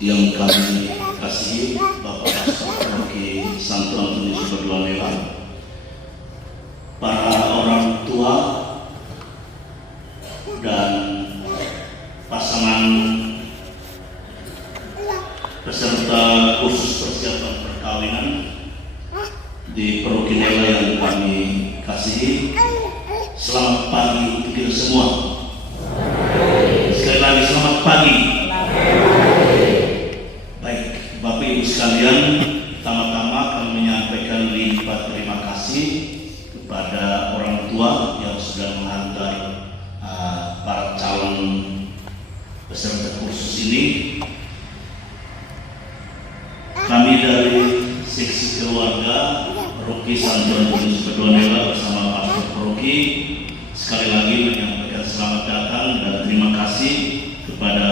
yang kami kasihi Bapak Pastor Rocky Santo Antonius Berduanela, para orang tua dan pasangan peserta kursus persiapan perkawinan di Paroki Nela yang kami kasihi. Selamat pagi untuk kita semua. Sekali lagi selamat pagi. Baik, Bapak Ibu sekalian, pertama-tama kami menyampaikan lipat terima kasih kepada orang tua yang sudah menghantar para calon peserta kursus ini. Kami dari seksi keluarga Rocky Santo Antonius Berduanela bersama Pastor Rocky sekali lagi menyampaikan selamat datang dan terima kasih kepada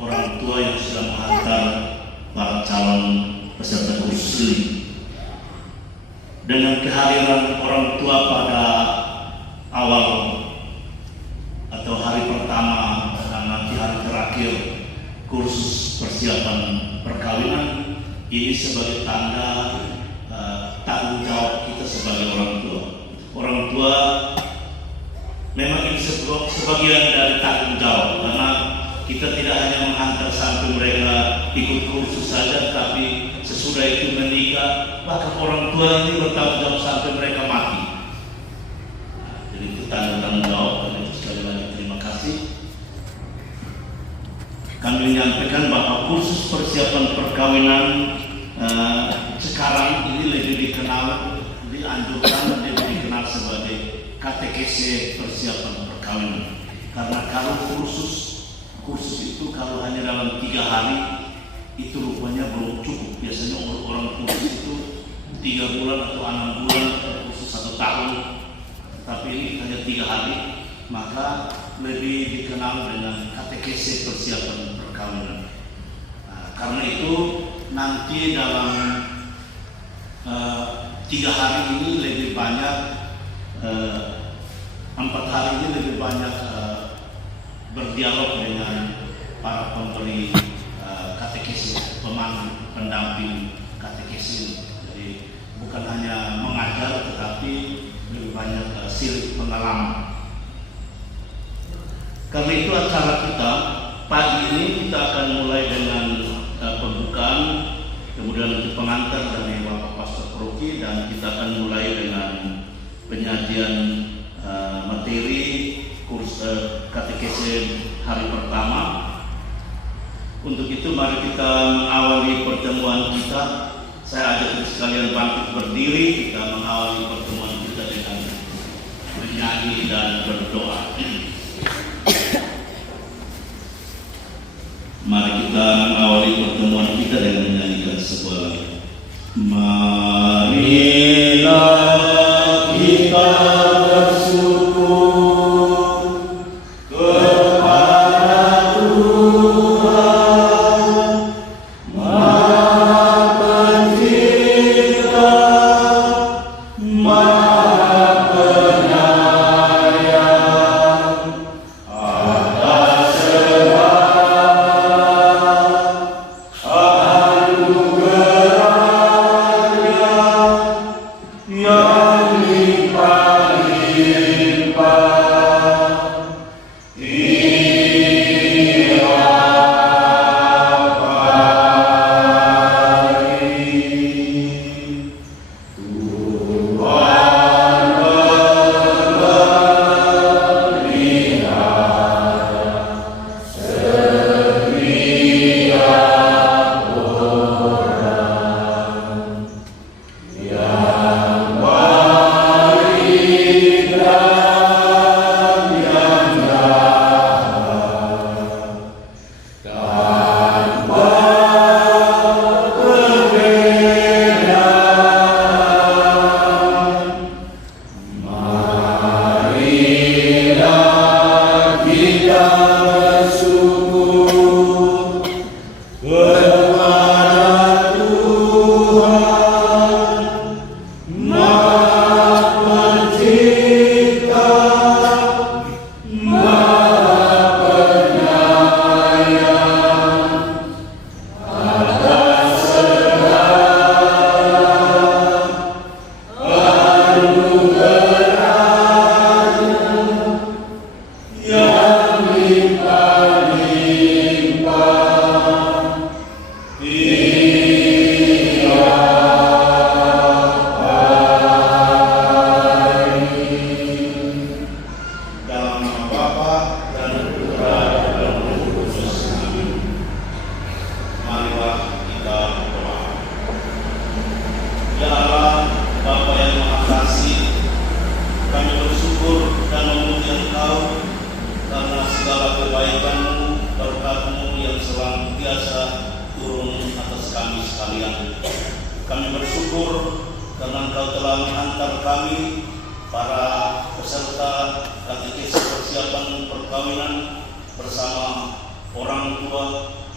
orang tua yang sudah menghantar para calon peserta kursus ini. Dengan kehadiran orang tua pada awal atau hari pertama dan nanti hari terakhir kursus persiapan perkawinan, ini sebagai tanda tanggung jawab kita sebagai orang tua. Orang tua memang ini sebagian dari tanggung jawab, karena kita tidak hanya menghantar sampai mereka ikut kursus saja, tapi sesudah itu menikah, bahkan orang tua ini bertanggung jawab sampai mereka mati. Jadi itu tanggung jawab, dan itu sekali lagi terima kasih. Kami menyampaikan bahwa kursus persiapan perkawinan sekarang ini lebih dikenal, dianjurkan dan lebih dikenal sebagai katekese persiapan perkawinan. Karena kalau kursus itu kalau hanya dalam 3 hari itu rupanya belum cukup. Biasanya orang kursus itu 3 bulan atau 6 bulan atau kursus 1 tahun, tapi ini hanya 3 hari, maka lebih dikenal dengan katekese persiapan perkawinan. Karena itu nanti dalam 3 hari ini lebih banyak, 4 hari ini lebih banyak berdialog dengan para pemberi katekesi, pemandu, pendamping katekesi. Jadi bukan hanya mengajar, tetapi lebih banyak silih pengalaman. Karena itu acara kita pagi ini kita akan mulai dengan pembukaan, kemudian untuk pengantar dari Bapak Pastor Rocky, dan kita akan mulai dengan penyajian materi kursus katekesi hari pertama. Untuk itu mari kita mengawali pertemuan kita. Saya ajak sekalian bangkit berdiri, kita mengawali pertemuan kita dengan menyanyi dan berdoa. Mari kita mengawali pertemuan kita dengan menyanyikan sebuah lagu. Marilah kita bersyukur kepada Tuhan, Maha Pencipta, Maha Penyayang, atas segala anugerahnya senantiasa turun atas kami sekalian. Kami bersyukur karena Engkau telah menghantar kami para peserta katekesi persiapan perkawinan bersama orang tua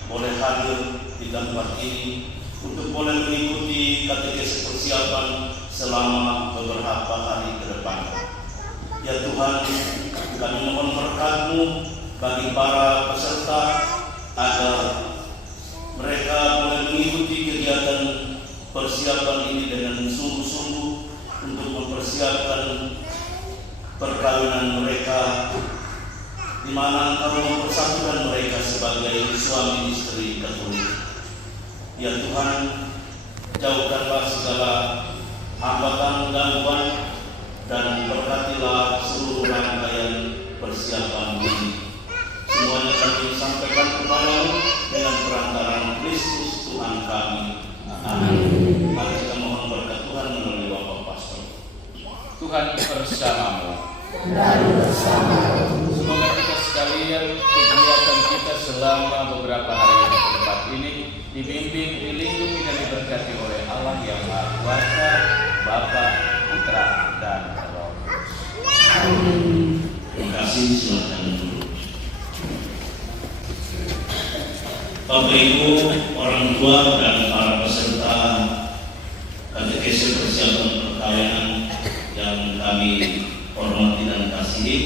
boleh hadir di tempat ini untuk boleh mengikuti katekesi persiapan selama beberapa hari ke depan. Ya Tuhan, kami mohon berkat-Mu bagi para peserta agar mereka boleh mengikuti kegiatan persiapan ini dengan sungguh-sungguh untuk mempersiapkan perkawinan mereka, di mana Engkau mempersatukan mereka sebagai suami istri Katolik. Ya Tuhan, jauhkanlah segala hambatan gangguan dan berkatilah seluruh rangkaian persiapan ini. Semuanya kami sampaikan kepada-Mu dengan perantaraan Kristus Tuhan kami. Amin. Mari kita mohon berkat Tuhan melalui Bapak Pastor. Tuhan bersamamu. Dan bersama. Semoga kita sekalian kegiatan kita selama beberapa hari di tempat ini dibimbing, dilindungi dan diberkati oleh Allah yang Maha Kuasa, Bapa, Putra, dan Roh Kudus. Amin. Terima kasih, silakan dulu. Bapak Ibu, orang tua dan para peserta katekesi persiapan perkawinan yang kami hormati dan kasihi,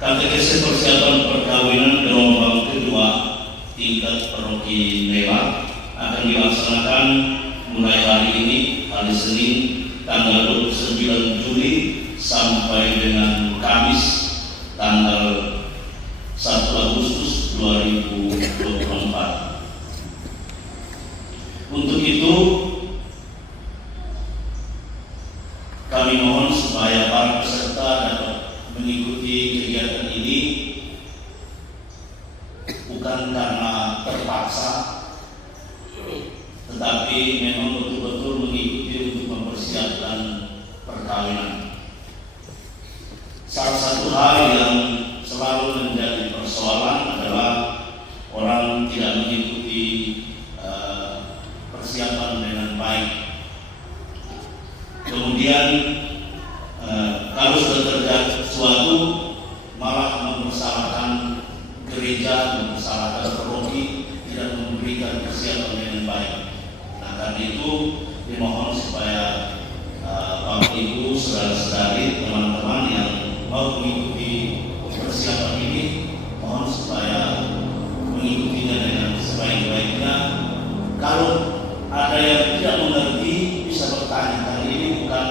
katekesi persiapan perkawinan gelombang kedua tingkat paroki Nela akan dilaksanakan mulai hari ini, hari Senin, tanggal 29 Juli sampai dengan Kamis tanggal 1 Agustus 2024. Untuk itu kami mohon supaya para peserta dapat mengikuti kegiatan ini bukan karena terpaksa, tetapi memang betul-betul mengikuti untuk mempersiapkan perkawinan. Salah satu hal yang selalu menjadi persoalan adalah orang tidak mengikuti persiapan dengan baik. Kemudian kalau sudah terjadi sesuatu malah mempersalahkan gereja, mempersalahkan paroki, tidak memberikan persiapan dengan baik. Nah, karena itu dimohon supaya Bapak Ibu, saudara-saudari, teman-teman yang mau mengikuti persiapan ini, mohon supaya mengikutinya dengan sebaik-baiknya. Kalau ada yang tidak mengerti bisa bertanya. Kali ini bukan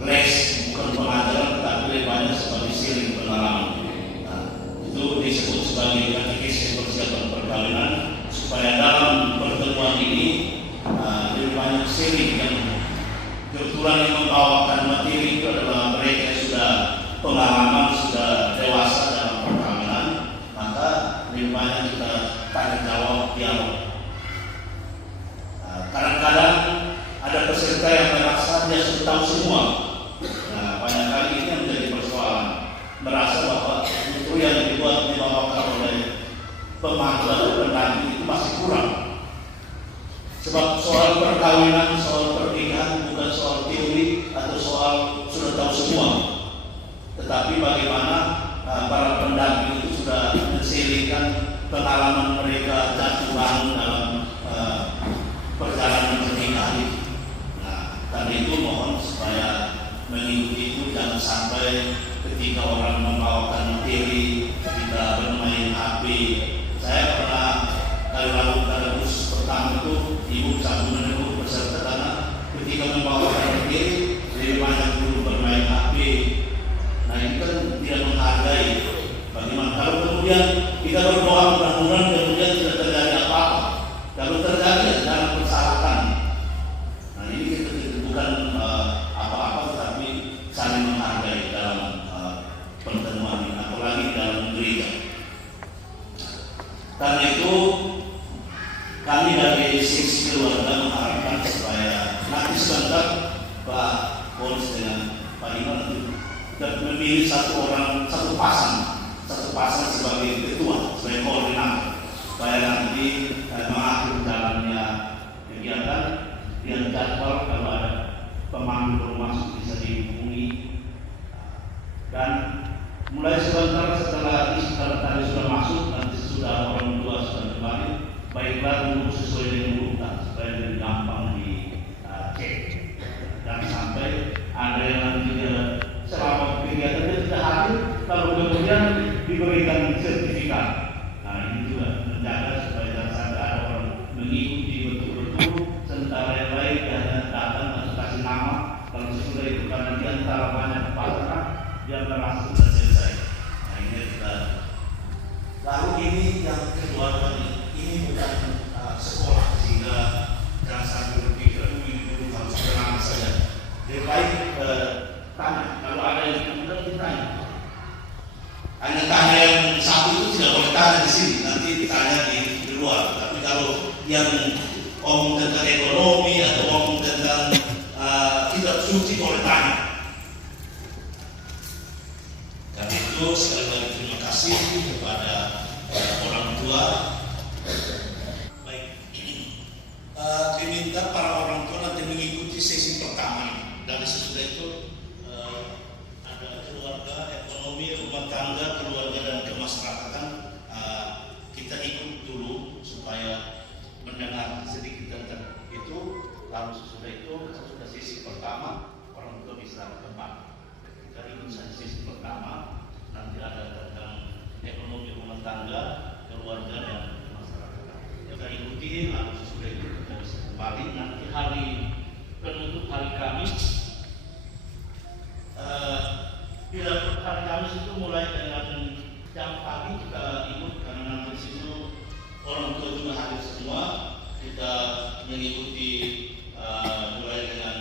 les, bukan pengajaran, tetapi lebih banyak sebagai sharing pengalaman. Nah, itu disebut sebagai katekesi persiapan perkawinan, supaya dalam pertemuan ini lebih banyak sharing. Yang kebetulan yang membawakan materi itu adalah mereka yang sudah pengalaman, sudah dewasa dalam perkawinan, maka lebih banyak kita tanya jawab, dialog. Kadang-kadang ada peserta yang merasa dia sudah tahu semua. Nah, banyak kali ini yang menjadi persoalan, merasa bahwa itu yang dibawakan oleh pemangku atau pendamping itu masih kurang. Sebab soal perkawinan, soal pernikahan bukan soal teori atau soal sudah tahu semua, tetapi bagaimana para pendamping itu sudah menselingkan pengalaman mereka jatuh bangun dalam perjalanan pernikahan itu. Nah, tadi itu mohon supaya mengikuti itu, jangan sampai ketika orang membawakan materi kita bermain HP. Saya pernah kali lalu pada kurs pertama itu ibu sambil menegur peserta karena ketika membawakan materi lebih banyak dulu bermain HP. Nah, ini kan tidak menghargai. Bagaimana kalau kemudian kita berdoa mudah-mudahan kemudian tidak terjadi apa-apa. Kalau terjadi dalam persyaratan. Nah, ini kita bukan apa-apa, tetapi saling menghargai dalam pertemuan ini, apalagi dalam gereja. Karena itu kami dari seksi keluarga mengharapkan supaya nanti sebentar Pak Polis dengan Pak Iman nanti memilih satu satu pasang sebagai ketua, sebagai koordinator, supaya nanti mengatur jalannya kegiatan yang jadwal. Kalau ada pemandu baru masuk bisa dihubungi, dan mulai sebentar setelah tadi sudah masuk, nanti sudah orang tua sudah kembali, baiklah dulu sesuai dengan urutan supaya lebih gampang dicek, dan sampai ada yang nanti selama kegiatannya tidak hadir, lalu kemudian diberikan sertifikat. Nah, ini juga menjaga supaya jangan sampai ada orang mengikuti betul-betul, sementara yang lain hanya datang atau kasih nama. Kalau sesudah itu karena di antara banyak pasang, dia merasa sudah selesai. Nah, ini kita. Lalu ini yang kedua tadi, ini bukan sekolah, sehingga jangan sampai berpikir ini harus tenang saja. Lebih baik tanya, kalau ada yang kemudian ditanya. Hanya tanya yang satu itu tidak boleh tanya di sini, nanti ditanya di luar. Tapi kalau yang omong tentang ekonomi atau omong tentang kitab suci boleh tanya. Karena itu sekali lagi terima kasih kepada orang tua. Baik, diminta para orang tua nanti mengikuti sesi pertama ini. Dan sesudah itu ada keluarga, ekonomi, rumah tangga, keluarga dan kemasyarakatan. Kita ikut dulu supaya mendengar sedikit tentang itu. Lalu sesudah itu, sesudah sesi pertama, orang tua bisa kembali. Kita ikut sesi pertama, nanti ada tentang ekonomi rumah tangga, keluarga dan kemasyarakatan. Kita ikuti, lalu sesudah itu kita bisa kembali. Nanti hari penutup hari Kamis. Bila hari Kamis itu mulai dengan jam pagi kita ikut, karena nanti situ orang tua juga hadir semua. Kita mengikuti mulai dengan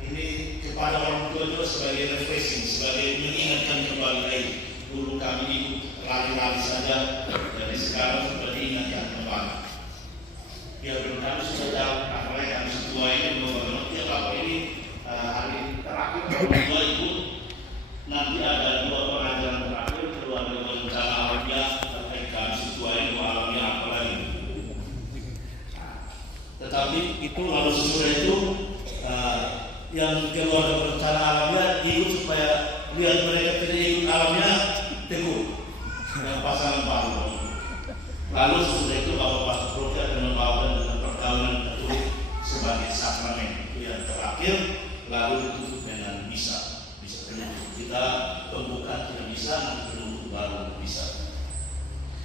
ini kepada orang tua juga sebagai refreshing, sebagai mengingatkan kembali lagi. Dulu kami ikut lari-lari saja, jadi sekarang sudah diingatkan kembali. Ya, kami sudah tahu apalagi kami setua ini bahwa tiap apa ini hari terakhir dua ibu nanti ada dua pengajaran terakhir, keluarga berencana alamiah, terkait kami setua ini dua alamiah apa lagi. Tetapi itu lalu sesudah itu yang keluarga berencana alamiah ikut supaya lihat mereka tidak ikut alamiah teguh yang pasangan baru. Lalu sesudah itu Bapak Suproti akan membawakan tentang perkawinan Katolik sebagai sakramen yang terakhir, lalu ditutup dengan misa. Misa penutup kita pembukaan tidak bisa, nanti penutup baru bisa.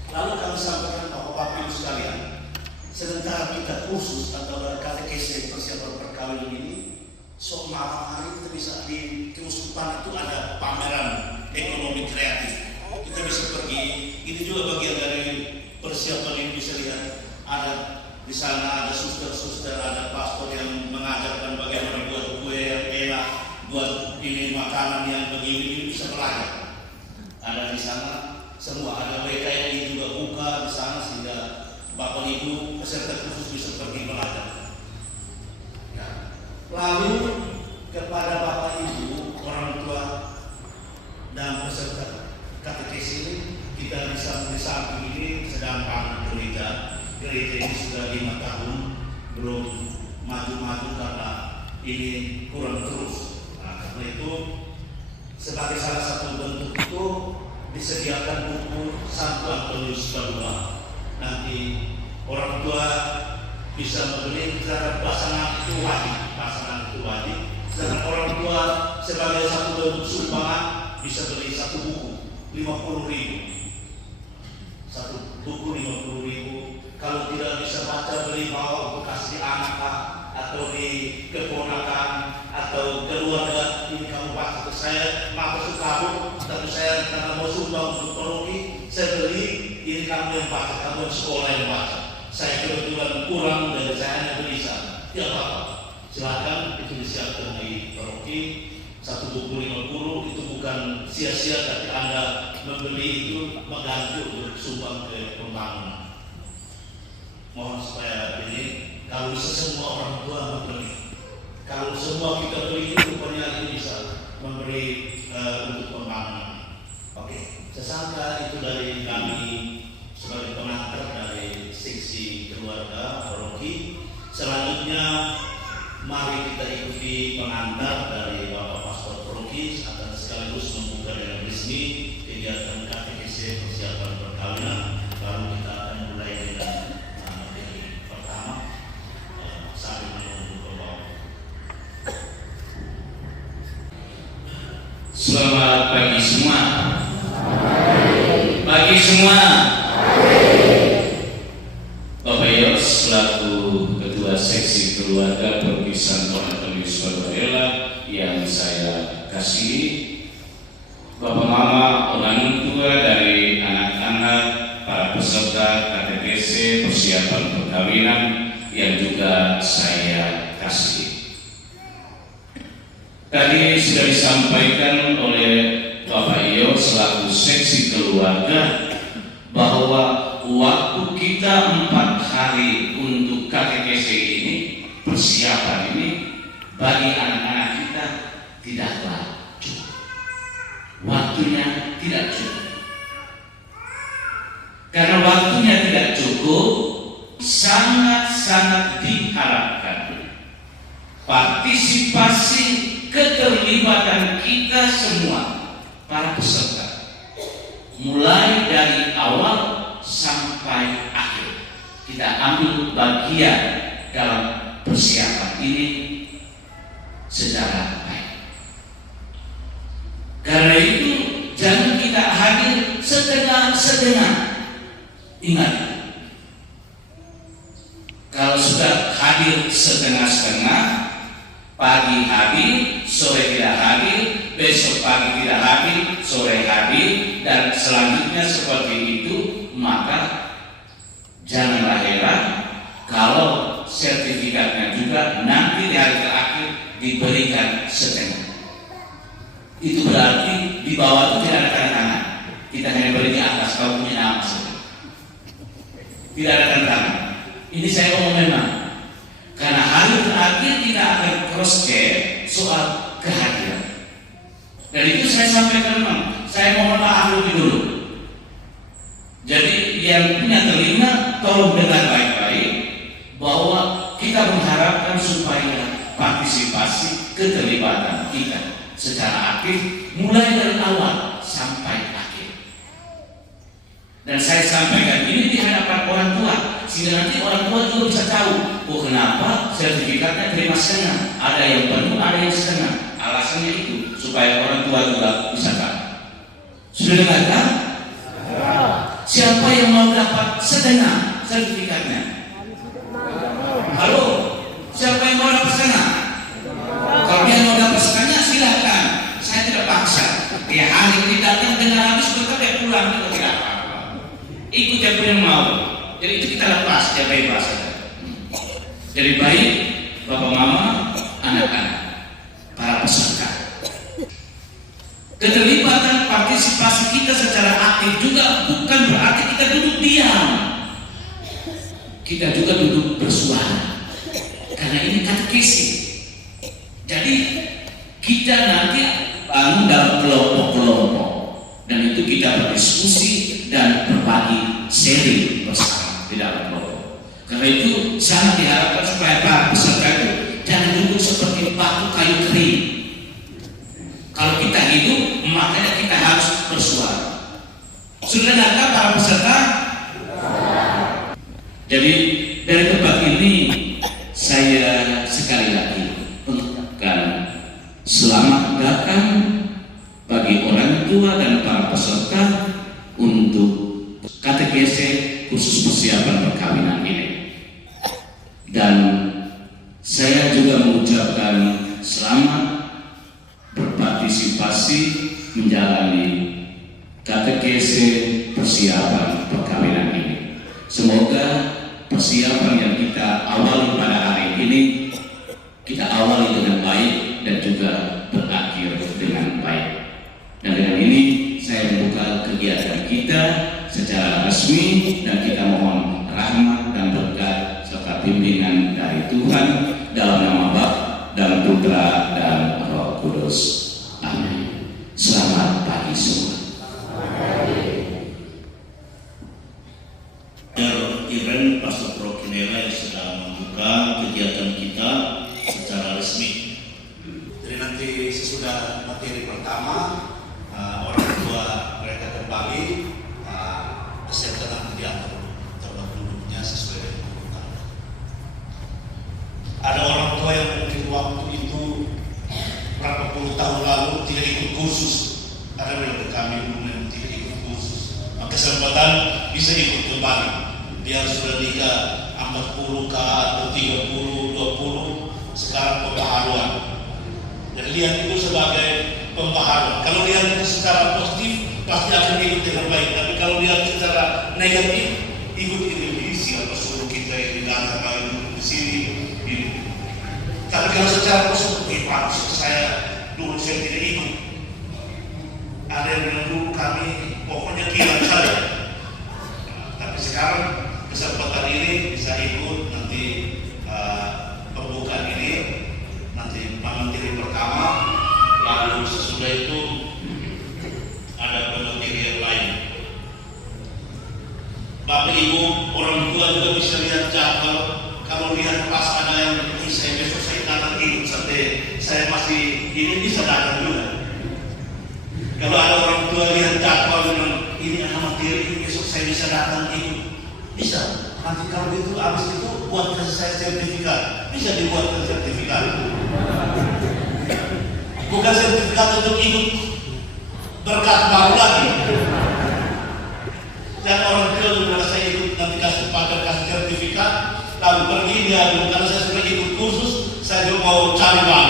Lalu kami sampaikan Bapak-Bapak Ibu sekalian, sementara kita kursus atau katekese persiapan perkawinan ini, so malam hari kita bisa di keuskupan itu ada pameran ekonomi kreatif. Kita bisa pergi, ini juga bagian dari persiapan ini. Bisa lihat ada di sana ada suster-suster, ada pastor yang mengajarkan bagaimana buat kue yang enak, buat ini makanan yang begini, bisa belajar. Ada di sana semua, ada WKI juga buka di sana sehingga Bapak Ibu peserta khusus bisa pergi belajar. Ya. Lalu kepada Bapak Ibu orang tua dan peserta katekesi ini, kita bisa di samping ini sedang bangun gereja. Gereja ini sudah 5 tahun belum maju-maju karena ini kurang terus. Nah, karena itu sebagai salah satu bentuk itu disediakan buku Santo Antonius Padua. Nanti orang tua bisa membeli secara pasangan itu wajib. Sedangkan orang tua sebagai satu bentuk sumbangan bisa beli satu buku 50.000. Satu buku 50.000. Kalau tidak bisa baca, beli bawa untuk kasih anak atau di keponakan atau keluarga. Ini kamu baca ke saya, maka suka tapi saya karena mau sumbang untuk paroki, saya beli. Ini kamu yang baca, kamu yang sekolah yang baca. Saya kebetulan kurang dan saya hanya bisa. Ya apa-apa, silakan itu disiapkan di paroki. Satu buku 50 itu bukan sia-sia, tapi Anda membeli itu mengganti untuk sumbang ke pembangunan. Mohon supaya ini kalau bisa semua orang tua membeli. Kalau semua kita beli itu rupanya ini bisa memberi untuk pembangunan. Oke, sesangka itu dari kami sebagai pengantar dari seksi keluarga paroki. Selanjutnya mari kita ikuti pengantar dari Bapak Pastor Paroki akan sekaligus membuka dengan resmi kegiatan katekese persiapan perkawinan. Baru kita akan mulai dengan materi pertama sambil menunggu Bapak. Selamat pagi semua. Pagi semua. Bapak Yos selaku Ketua Seksi Keluarga Paroki Santo Antonius Barbarella yang saya kasihi, Bapak Mama, orang tua dari anak-anak, para peserta katekese persiapan perkawinan yang juga saya kasihi. Tadi sudah disampaikan oleh Bapak Iyo selaku seksi keluarga bahwa waktu kita 4 hari untuk katekese ini, persiapan ini bagi anak-anak kita tidaklah cukup. Waktunya tidak cukup. Karena waktunya tidak cukup, sangat-sangat diharapkan partisipasi keterlibatan kita semua, para peserta, mulai dari awal sampai akhir. Kita ambil bagian dalam persiapan ini secara baik. Karena itu jangan kita hadir setengah-setengah. Ingat, kalau sudah hadir setengah-setengah, pagi hadir, sore tidak hadir, besok pagi tidak hadir, sore hadir, dan selanjutnya seperti itu, maka janganlah heran kalau sertifikatnya juga nanti di hari terakhir diberikan setengah. Itu berarti di bawah itu tidak ada tanda tangan. Kita hanya beri di atas kalau punya nama saja. Tidak ada tanda tangan. Ini saya ngomong memang. Karena hari terakhir kita akan cross check soal kehadiran. Dan itu saya sampaikan memang. Saya mohon maaf lebih dulu. Jadi yang punya telinga tolong dengar baik-baik bahwa kita mengharapkan supaya partisipasi keterlibatan kita secara aktif mulai dari awal sampai akhir. Dan saya sampaikan ini di hadapan orang tua sehingga nanti orang tua juga bisa tahu, oh kenapa sertifikatnya terima setengah, ada yang penuh, ada yang setengah. Alasannya itu supaya orang tua juga bisa tahu. Sudah dengar kan? Siapa yang mau dapat setengah sertifikatnya? Halo, siapa yang mau dapat setengah? Kalau dia mau dapat setengah silakan, saya tidak paksa. Dia hari tidak datang dengan habis betul dia pulang juga tidak apa-apa. Ikut siapa yang mau. Jadi itu kita lepas, dia bebas. Jadi baik Bapak Mama, anak-anak, para peserta. Keterlibatan partisipasi kita secara aktif juga bukan berarti kita duduk diam. Kita juga duduk bersuara. Karena ini katekesi. Jadi kita nanti bangun dalam kelompok-kelompok dan itu kita berdiskusi dan berbagi sharing bersama di dalam kelompok. Karena itu sangat diharapkan supaya para peserta itu jangan duduk seperti batu kayu kering. Kalau kita hidup, makanya kita harus bersuara. Sudah datang para peserta? Jadi dari tempat ini saya sekali lagi mengucapkan selamat datang bagi orang tua dan para peserta untuk katekese khusus persiapan perkawinan ini. Dan saya juga mengucapkan selamat berpartisipasi menjalani katekese persiapan perkawinan ini. Semoga persiapan yang kita awali pada hari ini kita awali dengan baik dan juga berakhir dengan baik. Dan dengan ini saya membuka kegiatan kita secara resmi dan kita mohon rahmat dan berkat serta bimbingan dari Tuhan dalam nama Bapa dan Putra dan Roh Kudus. Amin. di surga. Event Pastor Prokinela yang sedang membuka kegiatan kita secara resmi. Jadi nanti sesudah materi pertama, orang tua mereka kembali, peserta nanti diatur tempat duduknya sesuai dengan urutan. Ada orang tua yang mungkin waktu itu berapa puluh tahun lalu tidak ikut kursus. Ada yang kami belum tidak ikut kursus. Maka kesempatan bisa ikut kembali. Dia sudah nikah 40 atau 30, 20, sekarang pembaharuan. Jadi lihat itu sebagai pembaharuan. Kalau lihat itu secara positif, pasti akan ikut dengan baik. Tapi kalau lihat secara negatif, ikut ini siapa suruh kita ini datang kali di sini. Ini. Tapi kalau secara positif, maksud saya dulu saya tidak ikut. Ada yang bilang dulu kami pokoknya kilat saja. Tapi sekarang kesempatan ini bisa ikut nanti pembukaan ini, nanti materi pertama, lalu sesudah itu ada materi yang lain. Bapak Ibu, orang tua juga bisa lihat jadwal. Kalau lihat pas ada yang saya besok saya datang ikut sampai saya masih ini bisa datang juga. Kalau ada orang tua lihat jadwal dengan ini ada materi ini besok saya bisa datang ikut. Bisa. Nanti kalau itu habis itu buat kasih saya sertifikat. Bisa dibuatkan sertifikat. Bukan sertifikat untuk ikut berkat baru lagi. Dan orang tua juga saya ikut nanti kasih pakai kasih sertifikat, lalu pergi dia karena saya sudah ikut kursus, saya juga mau cari bahan.